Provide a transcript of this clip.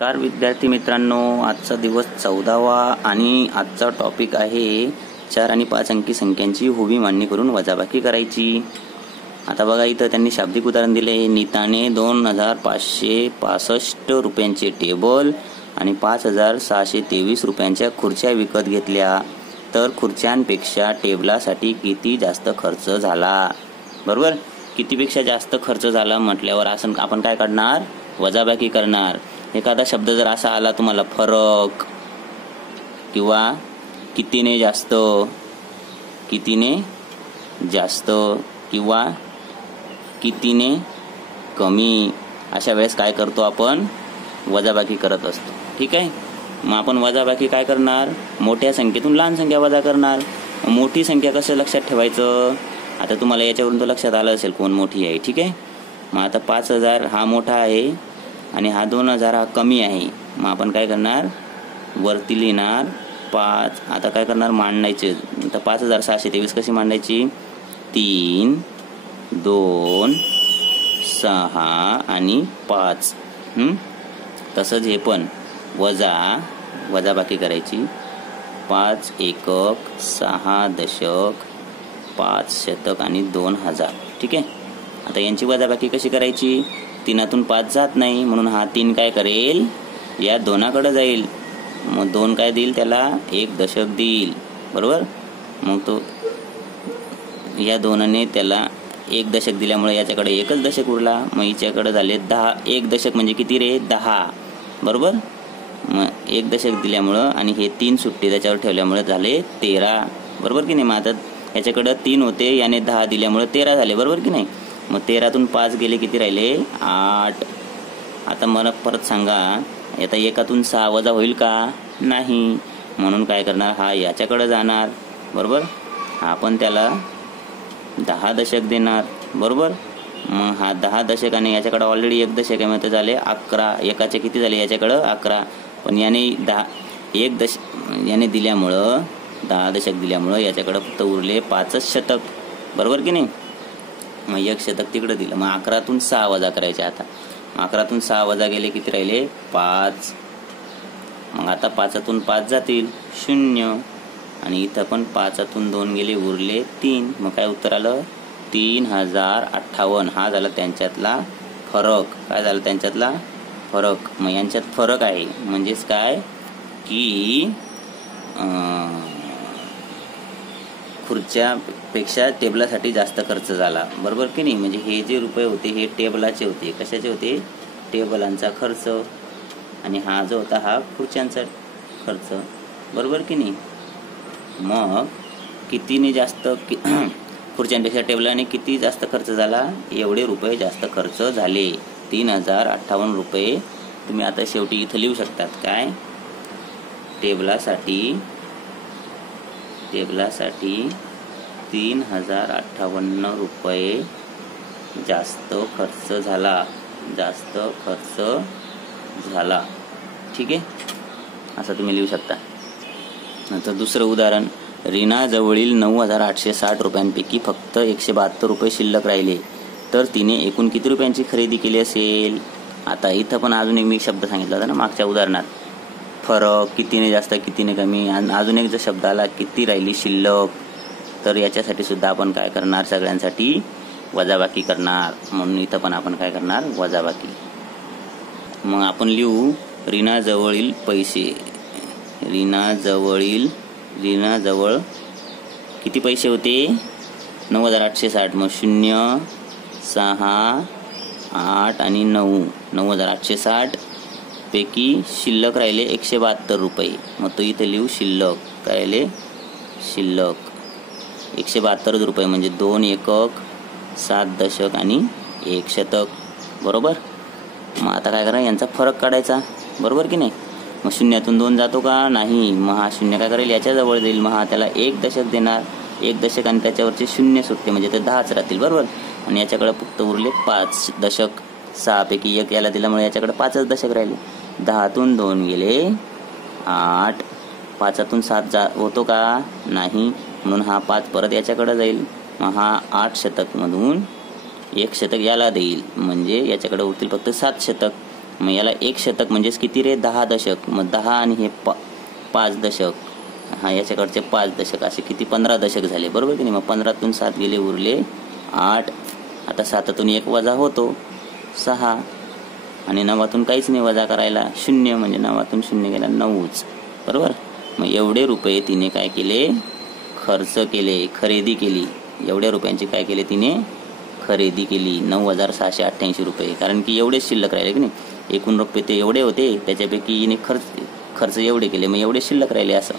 नमस्कार विद्यार्थी मित्रांनो, आजचा दिवस 14वा आणि आजचा टॉपिक आहे 4 आणि 5 अंकी संख्यांची हुबी मांडणी करून वजाबाकी करायची। आता बघा, इथं त्यांनी शाब्दिक उदाहरण दिले। नीताने 2565 रुपयांचे टेबल आणि 5623 रुपयांच्या खुर्च्या विकत घेतल्या, तर खुर्च्यांपेक्षा टेबलासाठी किती जास्त खर्च झाला। बरोबर, कितीपेक्षा जास्त खर्च झाला म्हटल्यावर असं आपण काय करणार, वजाबाकी करणार। एखादा शब्द जर असा आला तुम्हाला, फरक किंवा कितीने जास्त किंवा कितीने कमी, अशा वेळेस काय करतो आपण, वजाबाकी करत असतो। ठीक आहे, मग आपण वजाबाकी काय करणार, मोठ्या संख्येतून लहान संख्या वजा करणार। मोठी संख्या कसं लक्षात ठेवायचं, आता तुम्हाला याच्यावरून तो लक्षात आलं असेल कोण मोठी आहे। ठीक आहे, मग आता 5000 हा मोठा आहे आणि हा 2000 हा कमी आहे। मग आपण काय करणार, वरती लिहिणार 5। आता काय करणार, मांडायचे। तर 5623 कशी मांडायची, 3, 2, 6 आणि 5। तसंच हे पण वजाबाकी करायची। 5 एकक, 6 दशक, 5 शतक आणि 2000। ठीक आहे, आता यांची वजाबाकी कशी करायची, 3तून 5 जात नाही म्हणून हा 3 काय करेल, या 2कडे जाईल। मग 2 काय देईल, त्याला 1 दशक देईल। बरोबर, मग तो या 2ने त्याला 1 दशक दिल्यामुळे याच्याकडे 1च दशक उरला। मग हिच्याकडे झाले 10। 1 दशक म्हणजे किती रे, 10। बरोबर, मग 1 दशक दिल्यामुळं आणि हे 3 सुट्टे त्याच्यावर ठेवल्यामुळे झाले 13। बरोबर की नाही। मग आता याच्याकडे 3 होते, याने 10 दिल्यामुळे 13 झाले। बरोबर की नाही। मग 13तून 5 गेले, किती राहिले, 8। आता मला परत सांगा, आता 1तून 6 वजा होईल का, नाही। म्हणून काय करणार, हा याच्याकडे जाणार। बरोबर, आपण त्याला 10 दशक देणार। बरोबर, मग हा 10 दशक आणि याच्याकडे ऑलरेडी 1 दशक आहे, मग ते झाले 11। एकाचे किती झाले, याच्याकडं 11। पण याने 1 दशक याने दिल्यामुळं 10 दशक दिल्यामुळं याच्याकडं फक्त उरले 5च शतक। बरोबर की नाही। मग 1 शतक तिकडे दिलं। मग 11तून 6 वजा करायचे। आता 11तून 6 वजा गेले, किती राहिले, 5। मग आता 5तून 5 जातील, 0। आणि इथं पण 5तून 2 गेले, उरले 3। मग काय उत्तर आलं, 3058। हा झाला त्यांच्यातला फरक। काय झालं, त्यांच्यातला फरक। मग यांच्यात फरक आहे म्हणजेच काय की खुर्च्यापेक्षा टेबलासाठी जास्त खर्च झाला। बरोबर की नाही। म्हणजे हे जे रुपये होते हे टेबलाचे होते, कशाचे होते, टेबलांचा खर्च। आणि हा जो होता हा खुर्च्यांचा खर्च। बरोबर की नाही। मग कितीने जास्त खुर्च्यांपेक्षा टेबलाने किती जास्त खर्च झाला, एवढे रुपये जास्त खर्च झाले, 3058 रुपये। तुम्ही आता शेवटी इथं लिहू शकतात, काय, टेबलासाठी 3058 रुपये जास्त खर्च झाला। ठीक आहे, असं तुम्ही लिहू शकता। नंतर दुसरं उदाहरण, रीना जवळील 9860 रुपयांपैकी फक्त 172 रुपये शिल्लक राहिले, तर तिने एकूण किती रुपयांची खरेदी केली असेल। आता इथं पण अजून एक मी शब्द सांगितला होता ना मागच्या उदाहरणात, फरक, कितीने जास्त कितीने कमी। आणि अजून एक जो शब्द आला, किती राहिली शिल्लक, तर याच्यासाठी सुद्धा आपण काय करणार, सगळ्यांसाठी वजाबाकी करणार। म्हणून इथं पण आपण काय करणार, वजाबाकी। मग आपण लिहू, रीना जवळील पैसे। रीना जवळ किती पैसे होते, 9860। मग 0, 6, 8 आणि 9, 9860 पैकी शिल्लक राहिले 172 रुपये। मग तो इथे लिहू शिल्लक, काय राहिले, शिल्लक 172 रुपये म्हणजे 2 एकक, 7 दशक आणि 1 शतक। बरोबर, मग आता काय करा, यांचा फरक काढायचा। बरोबर की नाही। मग 0तून 2 जातो का, नाही। मग हा 0 काय करेल, याच्या जवळ जाईल। मग हा त्याला 1 दशक देणार, 1 दशक आणि त्याच्यावरचे 0 सुटते म्हणजे ते 10च राहतील। बरोबर, आणि याच्याकडे फक्त उरले 5 दशक। 6 पैकी 1 याला दिल्यामुळे याच्याकडे 5च दशक राहिले। 10तून 2 गेले 8, 5तून 7 होतो का, नाही। म्हणून हा 5 परत याच्याकडे जाईल। मग हा 8 शतक मधून 1 शतक याला देईल, म्हणजे याच्याकडे उरतील फक्त 7 शतक। मग याला 1 शतक म्हणजेच किती रे 10 दशक. मग 10 आणि हे 5 दशक, हा याच्याकडचे 5 दशक, असे किती 15 दशक झाले बरोबर की नाही. मग 15तून 7 गेले उरले 8. आता 7तून 1 वजा होतो 6 आणि 9तून काहीच नाही वजा करायला 0, म्हणजे 9तून 0 गेला 9च बरोबर. मग एवढे रुपये तिने काय केले, खर्च केले, खरेदी केली. एवढ्या रुपयांची काय केले तिने, खरेदी केली. 9,688 रुपये. कारण की एवढेच शिल्लक राहिले की नाही. एकूण रुपये ते एवढे होते, त्याच्यापैकी हिने खर्च एवढे केले, मग एवढे शिल्लक राहिले असं.